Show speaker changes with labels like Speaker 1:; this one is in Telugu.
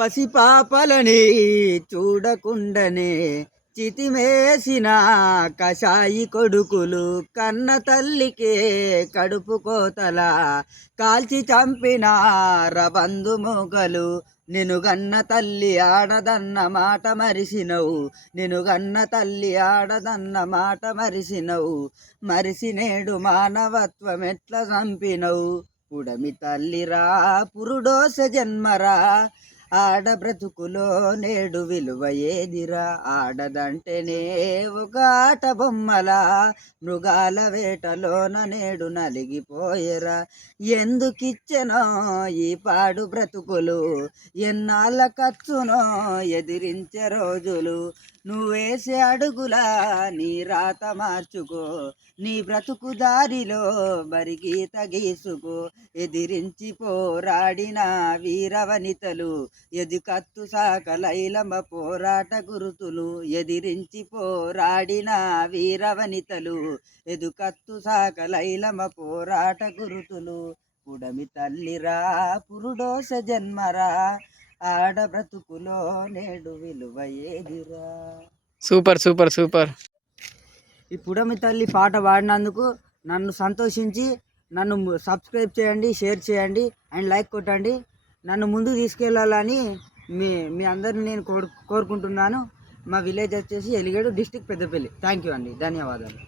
Speaker 1: పసిపాపలని చూడకుండనే చితిమేసిన కషాయి కొడుకులు కన్న తల్లికే కడుపు కోతల కాల్చి చంపిన రబందు మొగలు. నినుగన్న తల్లి ఆడదన్న మాట మరిసినవు. నినుగన్న తల్లి ఆడదన్న మాట మరిసినవు. మరిసి నేడు మానవత్వం ఎట్లా చంపినవు? పుడమి తల్లిరా పురుడోస జన్మరా ఆడ బ్రతుకులో నేడు విలువ ఏదిరా? ఆడదంటేనే ఒక ఆట బొమ్మలా? మృగాల వేటలోన నేడు నలిగిపోయేరా? ఎందుకిచ్చెనో ఈ పాడు బ్రతుకులు? ఎన్నాళ్ళ ఖర్చునో ఎదిరించే రోజులు? నువ్వేసే అడుగులా నీ రాత మార్చుకో. నీ బ్రతుకు దారిలో బరిగీత గీసుకో. ఎదిరించి పోరాడిన వీరవనితలు ఎదుకత్తు సాకలైలమ పోరాట గురుతులు ఎదిరించి పోరాడిన వీరవనితలు ఎదుకత్తు సాకలైలమ పోరాట గురుతులు. పుడమి తల్లిరా పురుడోస జన్మరా ఆడ బ్రతుకులో నేడు విలువ ఏదిరా.
Speaker 2: Super super super.
Speaker 1: ఈ పుడమి తల్లి పాట పాడినందుకు నన్ను సంతోషించి నన్ను సబ్స్క్రైబ్ చేయండి షేర్ చేయండి అండ్ లైక్ కొట్టండి. నన్ను ముందుకు తీసుకెళ్ళాలని మీ మీ అందరిని నేను కోరు కోరుకుంటున్నాను. మా విలేజ్ వచ్చేసి Eligedu district Peddapalli. Thank you అండి. ధన్యవాదాలు.